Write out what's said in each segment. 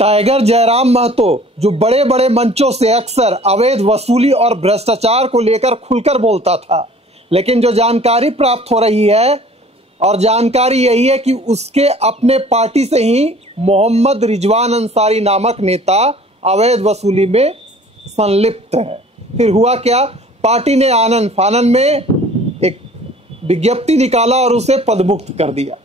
Tiger Jairam Mahato जो बड़े बड़े मंचों से अक्सर अवैध वसूली और भ्रष्टाचार को लेकर खुलकर बोलता था, लेकिन जो जानकारी प्राप्त हो रही है और जानकारी यही है कि उसके अपने पार्टी से ही मोहम्मद रिजवान अंसारी नामक नेता अवैध वसूली में संलिप्त है। फिर हुआ क्या, पार्टी ने आनन फानन में एक विज्ञप्ति निकाला और उसे पदमुक्त कर दिया।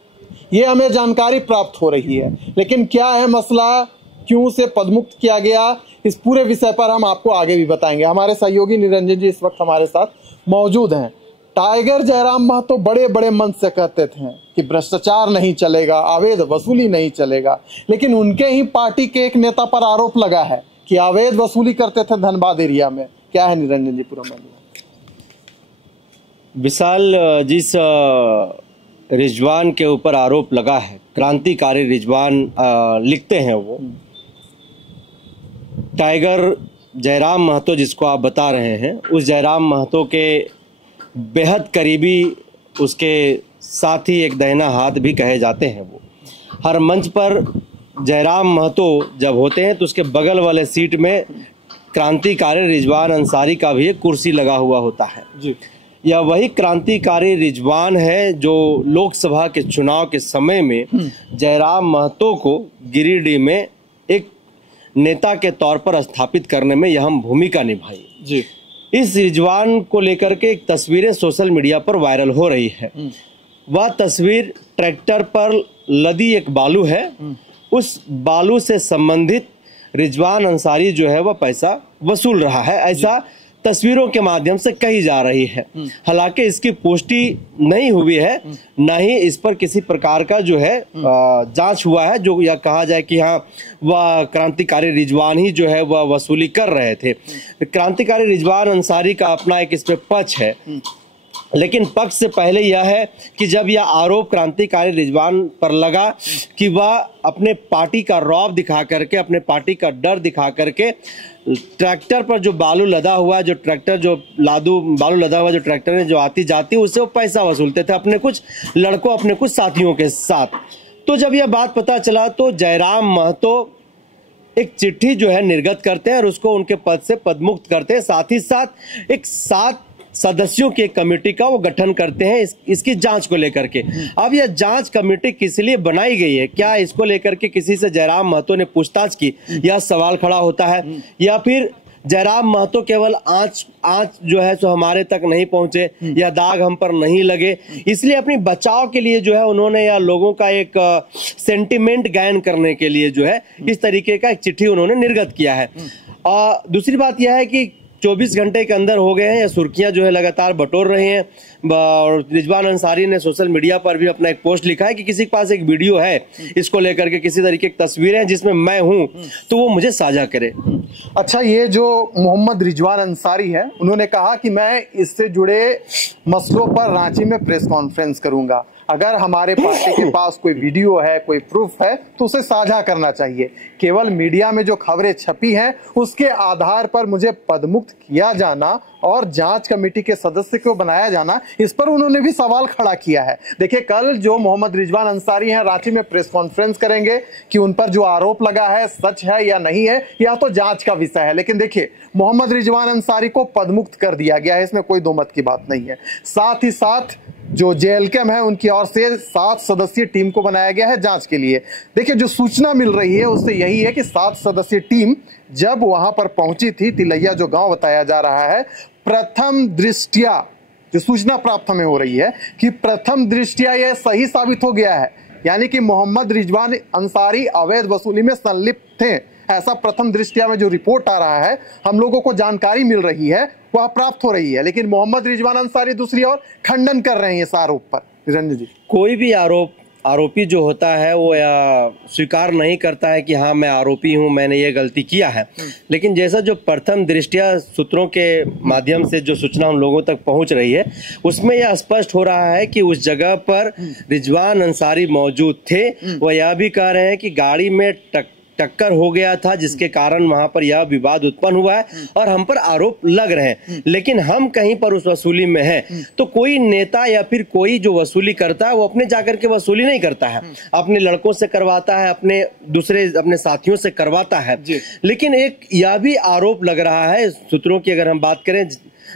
ये हमें जानकारी प्राप्त हो रही है, लेकिन क्या है मसला, क्यों उसे पदमुक्त किया गया, इस पूरे विषय पर हम आपको आगे भी बताएंगे। हमारे सहयोगी निरंजन जी इस वक्त हमारे साथ मौजूद हैं। टाइगर जयराम महतो बड़े बड़े मन से कहते थे कि भ्रष्टाचार नहीं चलेगा, अवैध वसूली नहीं चलेगा, लेकिन उनके ही पार्टी के एक नेता पर आरोप लगा है कि अवैध वसूली करते थे धनबाद एरिया में। क्या है निरंजन जी पूरा मामला? विशाल, जिस रिजवान के ऊपर आरोप लगा है, क्रांतिकारी रिजवान लिखते हैं वो, टाइगर जयराम महतो जिसको आप बता रहे हैं, उस जयराम महतो के बेहद करीबी उसके साथी एक दाहिना हाथ भी कहे जाते हैं। वो हर मंच पर जयराम महतो जब होते हैं तो उसके बगल वाले सीट में क्रांतिकारी रिजवान अंसारी का भी एक कुर्सी लगा हुआ होता है जी। यह वही क्रांतिकारी रिजवान है जो लोकसभा के चुनाव के समय में जयराम महतो को गिरिडीह में एक नेता के तौर पर स्थापित करने में अहम भूमिका निभाई जी। इस रिजवान को लेकर के एक तस्वीरें सोशल मीडिया पर वायरल हो रही है। वह तस्वीर ट्रैक्टर पर लदी एक बालू है, उस बालू से संबंधित रिजवान अंसारी जो है वह पैसा वसूल रहा है, ऐसा तस्वीरों के माध्यम से कही जा रही है। हालांकि इसकी पुष्टि नहीं हुई है, न ही इस पर किसी प्रकार का जो है जांच हुआ है जो यह कहा जाए कि हाँ वह क्रांतिकारी रिजवान ही जो है वह वसूली कर रहे थे। क्रांतिकारी रिजवान अंसारी का अपना एक इसमें पक्ष है, लेकिन पक्ष से पहले यह है कि जब यह आरोप क्रांतिकारी रिजवान पर लगा कि वह अपने पार्टी का रौब दिखा करके, अपने पार्टी का डर दिखा करके ट्रैक्टर पर जो बालू लदा हुआ है, जो ट्रैक्टर जो बालू लदा हुआ जो ट्रैक्टर में जो आती जाती उससे वो पैसा वसूलते थे अपने कुछ लड़कों, अपने कुछ साथियों के साथ। तो जब यह बात पता चला तो जयराम महतो एक चिट्ठी जो है निर्गत करते हैं और उसको उनके पद से पदमुक्त करते हैं। साथ ही साथ एक 7 सदस्यों की एक कमेटी का वो गठन करते हैं इसकी जांच को लेकर के। अब यह जांच कमेटी किस लिए बनाई गई है, क्या इसको लेकर के किसी से जयराम महतो ने पूछताछ की, यह सवाल खड़ा होता है, या फिर जयराम महतो केवल आंच जो है सो हमारे तक नहीं पहुंचे या दाग हम पर नहीं लगे, इसलिए अपनी बचाव के लिए जो है उन्होंने या लोगों का एक सेंटिमेंट गायन करने के लिए जो है इस तरीके का एक चिट्ठी उन्होंने निर्गत किया है। और दूसरी बात यह है कि 24 घंटे के अंदर हो गए हैं, या सुर्खियां जो है लगातार बटोर रहे हैं। रिजवान अंसारी ने सोशल मीडिया पर भी अपना एक पोस्ट लिखा है कि किसी के पास एक वीडियो है इसको लेकर के, किसी तरीके की तस्वीरें हैं जिसमें मैं हूं तो वो मुझे साझा करे। अच्छा, ये जो मोहम्मद रिजवान अंसारी है उन्होंने कहा कि मैं इससे जुड़े मसलों पर रांची में प्रेस कॉन्फ्रेंस करूंगा, अगर हमारे पार्टी के पास कोई वीडियो है, कोई प्रूफ है तो उसे साझा करना चाहिए। केवल मीडिया में जो खबरें छपी हैं उसके आधार पर मुझे पदमुक्त किया जाना और जांच कमेटी के सदस्य को बनाया जाना, इस पर उन्होंने भी सवाल खड़ा किया है। देखिए, कल जो मोहम्मद रिजवान अंसारी हैं रांची में प्रेस कॉन्फ्रेंस करेंगे कि उन पर जो आरोप लगा है सच है या नहीं है, या तो जांच का विषय है। लेकिन देखिए, मोहम्मद रिजवान अंसारी को पदमुक्त कर दिया गया है, इसमें कोई दो मत की बात नहीं है। साथ ही साथ जो जेएलकेएम है उनकी ओर से 7 सदस्यीय टीम को बनाया गया है जांच के लिए। देखिए, जो सूचना मिल रही है उससे यही है कि 7 सदस्यीय टीम जब वहां पर पहुंची थी, तिलैया जो गांव बताया जा रहा है, प्रथम दृष्टया जो सूचना प्राप्त हमें हो रही है कि प्रथम दृष्टया यह सही साबित हो गया है, यानी कि मोहम्मद रिजवान अंसारी अवैध वसूली में संलिप्त थे, ऐसा प्रथम दृष्टया में जो रिपोर्ट आ रहा है, हम लोगों को जानकारी मिल रही है, वह प्राप्त हो रही है। लेकिन मोहम्मद रिजवान अंसारी दूसरी ओर खंडन कर रहे हैं इस आरोप पर। निरंजन जी, कोई भी आरोपी जो होता है वो या स्वीकार नहीं करता है कि हाँ मैं आरोपी हूँ, मैंने ये गलती किया है। लेकिन जैसा जो प्रथम दृष्टया सूत्रों के माध्यम से जो सूचना उन लोगों तक पहुंच रही है उसमें यह स्पष्ट हो रहा है कि उस जगह पर रिजवान अंसारी मौजूद थे। वह यह भी कह रहे हैं कि गाड़ी में टक्कर हो गया था, जिसके कारण वहां पर यह विवाद उत्पन्न हुआ है और हम पर आरोप लग रहे हैं। लेकिन हम कहीं पर उस वसूली में हैं, तो कोई नेता या फिर कोई जो वसूली करता है वो अपने जाकर के वसूली नहीं करता है, अपने लड़कों से करवाता है, अपने साथियों से करवाता है। लेकिन एक यह भी आरोप लग रहा है सूत्रों की, अगर हम बात करें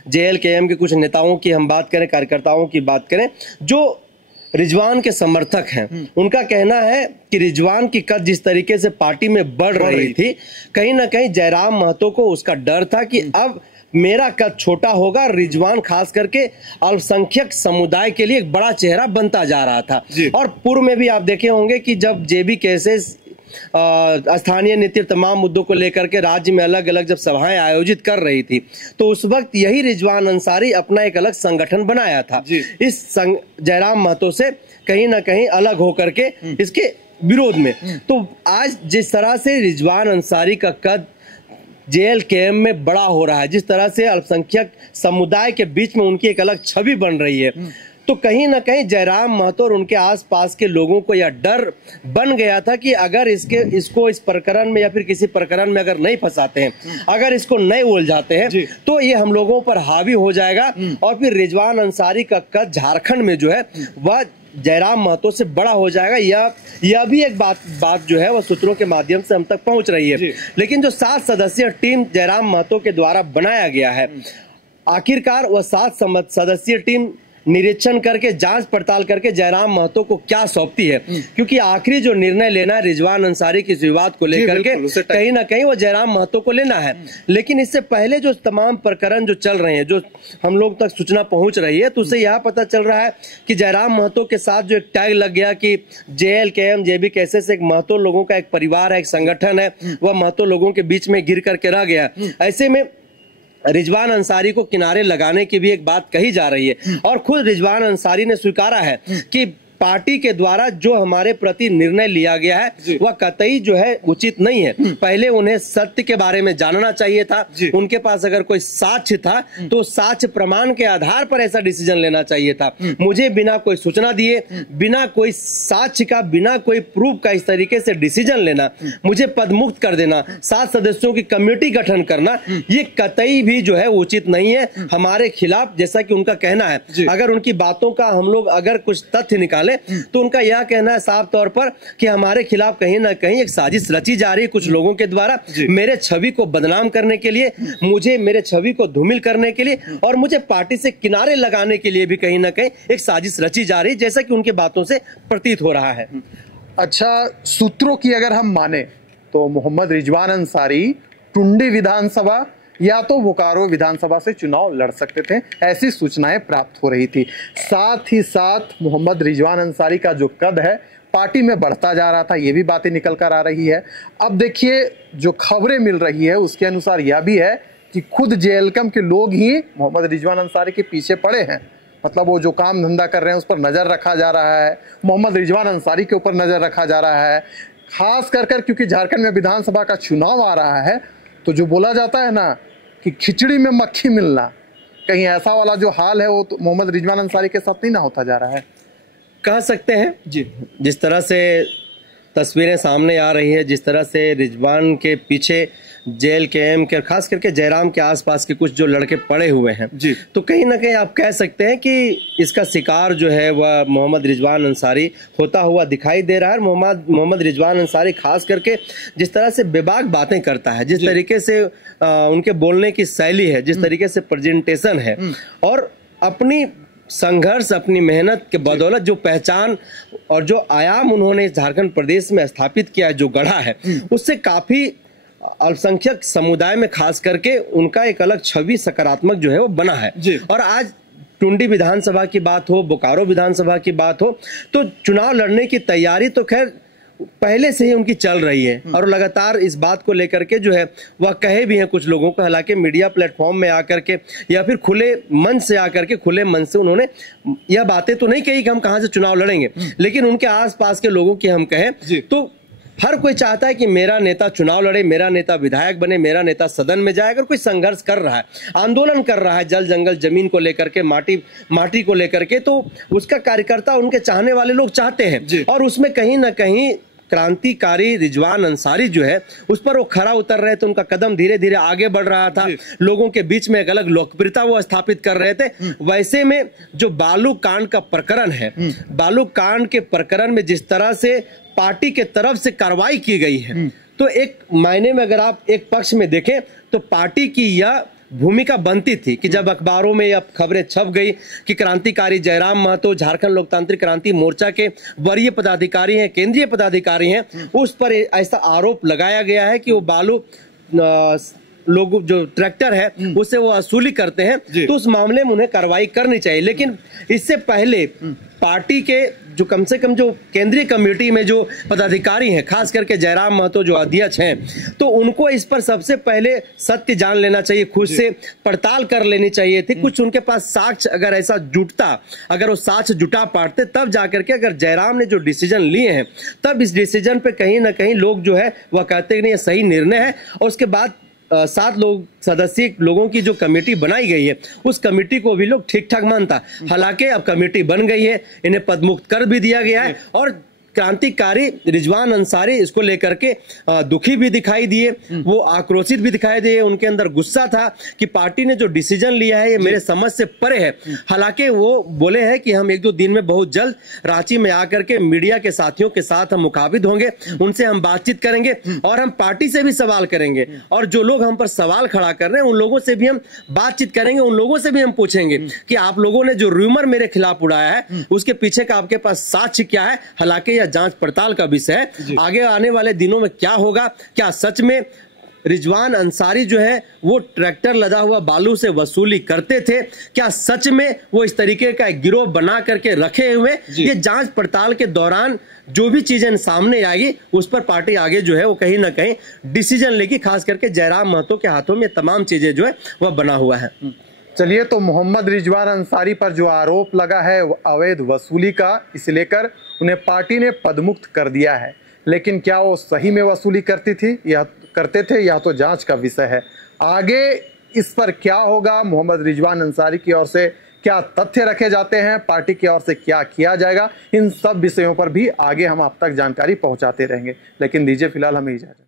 JLKM के कुछ नेताओं की हम बात करें, कार्यकर्ताओं की बात करें, जो रिजवान के समर्थक हैं, उनका कहना है कि रिजवान की कद जिस तरीके से पार्टी में बढ़ रही थी, कहीं ना कहीं जयराम महतो को उसका डर था कि अब मेरा कद छोटा होगा। रिजवान खास करके अल्पसंख्यक समुदाय के लिए एक बड़ा चेहरा बनता जा रहा था। और पूर्व में भी आप देखे होंगे कि जब JB केसेस, स्थानीय नीति, तमाम मुद्दों को लेकर के राज्य में अलग अलग जब सभाएं आयोजित कर रही थी, तो उस वक्त यही रिजवान अंसारी अपना एक अलग संगठन बनाया था इस जयराम महतो से कहीं ना कहीं अलग होकर के इसके विरोध में। तो आज जिस तरह से रिजवान अंसारी का कद JLKM में बड़ा हो रहा है, जिस तरह से अल्पसंख्यक समुदाय के बीच में उनकी एक अलग छवि बन रही है, तो कहीं ना कहीं जयराम महतो और उनके आसपास के लोगों को यह डर बन गया था कि अगर इसको इस प्रकरण में या फिर किसी प्रकरण में अगर नहीं फंसाते हैं, अगर इसको नहीं उलझाते हैं, तो ये हम लोगों पर हावी हो जाएगा और फिर रिजवान अंसारी का कद झारखंड में जो है वह जयराम महतो से बड़ा हो जाएगा। यह भी एक बात जो है वह सूत्रों के माध्यम से हम तक पहुंच रही है। लेकिन जो 7 सदस्यीय टीम जयराम महतो के द्वारा बनाया गया है, आखिरकार वह 7 सदस्यीय टीम निरीक्षण करके, जांच पड़ताल करके जयराम महतो को क्या सौंपती है, क्योंकि आखिरी जो निर्णय लेना है रिजवान अंसारी के विवाद को लेकर के, कहीं ना कहीं वो जयराम महतो को लेना है। लेकिन इससे पहले जो तमाम प्रकरण जो चल रहे हैं, जो हम लोग तक सूचना पहुंच रही है, तो उससे यह पता चल रहा है कि जयराम महतो के साथ जो एक टैग लग गया कि JLKM JB केसेस एक महतो लोगों का एक परिवार है, एक संगठन है, वह महतो लोगों के बीच में घिर करके रह गया। ऐसे में रिजवान अंसारी को किनारे लगाने की भी एक बात कही जा रही है और खुद रिजवान अंसारी ने स्वीकारा है कि पार्टी के द्वारा जो हमारे प्रति निर्णय लिया गया है वह कतई जो है उचित नहीं है। पहले उन्हें सत्य के बारे में जानना चाहिए था, उनके पास अगर कोई साक्ष्य था तो साक्ष्य प्रमाण के आधार पर ऐसा डिसीजन लेना चाहिए था। मुझे बिना कोई सूचना दिए, बिना कोई साक्ष्य का, बिना कोई प्रूफ का इस तरीके से डिसीजन लेना, मुझे पदमुक्त कर देना, 7 सदस्यों की कमेटी गठन करना, ये कतई भी जो है उचित नहीं है हमारे खिलाफ, जैसा कि उनका कहना है। अगर उनकी बातों का हम लोग अगर कुछ तथ्य निकाले तो उनका यह कहना है साफ तौर पर कि हमारे खिलाफ कहीं ना कहीं एक साजिश रची जा रही है कुछ लोगों के द्वारा, मेरे छवि को बदनाम करने के लिए, मुझे मेरे छवि को धूमिल करने के लिए और मुझे पार्टी से किनारे लगाने के लिए भी कहीं ना कहीं एक साजिश रची जा रही है, जैसा कि उनकी बातों से प्रतीत हो रहा है। अच्छा, सूत्रों की अगर हम माने तो मोहम्मद रिजवान अंसारी टुंडी विधानसभा या तो बोकारो विधानसभा से चुनाव लड़ सकते थे, ऐसी सूचनाएं प्राप्त हो रही थी। साथ ही साथ मोहम्मद रिजवान अंसारी का जो कद है पार्टी में बढ़ता जा रहा था, ये भी बातें निकल कर आ रही है। अब देखिए जो खबरें मिल रही है उसके अनुसार यह भी है कि खुद JLKM के लोग ही मोहम्मद रिजवान अंसारी के पीछे पड़े हैं, मतलब वो जो काम धंधा कर रहे हैं उस पर नजर रखा जा रहा है, मोहम्मद रिजवान अंसारी के ऊपर नजर रखा जा रहा है। खास कर क्योंकि झारखंड में विधानसभा का चुनाव आ रहा है, तो जो बोला जाता है ना कि खिचड़ी में मक्खी मिलना, कहीं ऐसा वाला जो हाल है वो तो मोहम्मद रिजवान अंसारी के साथ नहीं ना होता जा रहा है, कह सकते हैं जी। जिस तरह से तस्वीरें सामने आ रही है, जिस तरह से रिजवान के पीछे JLKM के खास करके जयराम के आसपास के कुछ जो लड़के पड़े हुए हैं जी, तो कहीं ना कहीं आप कह सकते हैं कि इसका शिकार जो है वह मोहम्मद रिजवान अंसारी होता हुआ दिखाई दे रहा है। मोहम्मद रिजवान अंसारी खास करके जिस तरह से बेबाक बातें करता है, जिस तरीके से उनके बोलने की शैली है, जिस तरीके से प्रेजेंटेशन है और अपनी संघर्ष, अपनी मेहनत के बदौलत जो पहचान और जो आयाम उन्होंने झारखंड प्रदेश में स्थापित किया, जो गढ़ा है, उससे काफी अल्पसंख्यक समुदाय में खास करके उनका एक अलग छवि सकारात्मक जो है वो बना है। और आज टुंडी विधानसभा की बात हो, बोकारो विधानसभा की बात हो, तो चुनाव लड़ने की तैयारी तो खैर पहले से ही उनकी चल रही है और लगातार इस बात को लेकर के जो है वह कहे भी हैं कुछ लोगों को। हालांकि मीडिया प्लेटफॉर्म में आकर के या फिर खुले मंच से आकर के, खुले मन से उन्होंने यह बातें तो नहीं कही कि हम कहां से चुनाव लड़ेंगे, लेकिन उनके आसपास के लोगों की हम कहें तो हर कोई चाहता है कि मेरा नेता चुनाव लड़े, मेरा नेता विधायक बने, मेरा नेता सदन में जाए। अगर कोई संघर्ष कर रहा है, आंदोलन कर रहा है जल जंगल जमीन को लेकर के, माटी को लेकर के, तो उसका कार्यकर्ता, उनके चाहने वाले लोग चाहते हैं और उसमें कहीं ना कहीं क्रांतिकारी रिजवान अंसारी जो है उस पर वो खरा उतर रहे थे, उनका कदम धीरे धीरे आगे बढ़ रहा था, लोगों के बीच में एक अलग लोकप्रियता वो स्थापित कर रहे थे। वैसे में जो बालू कांड का प्रकरण है, बालू कांड के प्रकरण में जिस तरह से पार्टी के तरफ से कार्रवाई की गई है, तो एक मायने में अगर आप एक पक्ष में देखें तो पार्टी की यह भूमिका बनती थी कि जब अखबारों में यह खबरें छप गई कि क्रांतिकारी जयराम महतो झारखंड लोकतांत्रिक क्रांति मोर्चा के वरीय पदाधिकारी हैं, केंद्रीय पदाधिकारी हैं, उस पर ऐसा आरोप लगाया गया है कि वो बालू लोग जो ट्रैक्टर है उससे वो वसूली करते हैं, तो उस मामले में उन्हें कार्रवाई करनी चाहिए। लेकिन इससे पहले पार्टी के जो कम से कम जो केंद्रीय कमेटी में जो पदाधिकारी हैं, खास करके जयराम महतो जो अध्यक्ष हैं, तो उनको इस पर सबसे पहले सत्य जान लेना चाहिए, खुद से पड़ताल कर लेनी चाहिए थी। कुछ उनके पास साक्ष्य अगर ऐसा जुटता, अगर वो साक्ष्य जुटा पाते, तब जाकर के अगर जयराम ने जो डिसीजन लिए हैं, तब इस डिसीजन पे कहीं ना कहीं लोग जो है वह कहते हैं कि ये सही निर्णय है। और उसके बाद 7 लोग सदस्य लोगों की जो कमेटी बनाई गई है, उस कमेटी को भी लोग ठीक ठाक मानता। हालांकि अब कमेटी बन गई है, इन्हें पदमुक्त कर भी दिया गया है और क्रांतिकारी रिजवान अंसारी इसको लेकर के दुखी भी दिखाई दिए, वो आक्रोशित भी दिखाई दिए, उनके अंदर गुस्सा था कि पार्टी ने जो डिसीजन लिया है ये मेरे समझ से परे है। हालांकि वो बोले हैं कि हम 1-2 दिन में बहुत जल्द रांची में आकर के मीडिया के साथियों के साथ हम मुखातिब होंगे, उनसे हम बातचीत करेंगे और हम पार्टी से भी सवाल करेंगे, और जो लोग हम पर सवाल खड़ा कर रहे हैं उन लोगों से भी हम बातचीत करेंगे, उन लोगों से भी हम पूछेंगे कि आप लोगों ने जो रूमर मेरे खिलाफ उड़ाया है उसके पीछे का आपके पास साक्ष्य क्या है। हालांकि यह जांच पड़ताल का विषय है, आगे आने वाले दिनों में क्या होगा, क्या सच में रिजवान अंसारी जो है वो ट्रैक्टर लदा हुआ बालू से वसूली करते थे, क्या सच में वो इस तरीके का एक गिरोह बना करके रखे हुए, ये जांच पड़ताल के दौरान जो भी चीजें सामने आएगी उस पर पार्टी आगे जो है वो कहीं ना कहीं डिसीजन लेगी। खास करके जयराम महतो के हाथों में तमाम चीजें जो है वह बना हुआ है। चलिए, तो मोहम्मद रिजवान अंसारी पर जो आरोप लगा है अवैध वसूली का, इसे लेकर उन्हें पार्टी ने पदमुक्त कर दिया है, लेकिन क्या वो सही में वसूली करते थे, यह तो जांच का विषय है। आगे इस पर क्या होगा, मोहम्मद रिजवान अंसारी की ओर से क्या तथ्य रखे जाते हैं, पार्टी की ओर से क्या किया जाएगा, इन सब विषयों पर भी आगे हम आप तक जानकारी पहुंचाते रहेंगे। लेकिन दीजिए फिलहाल हमें इजाजत।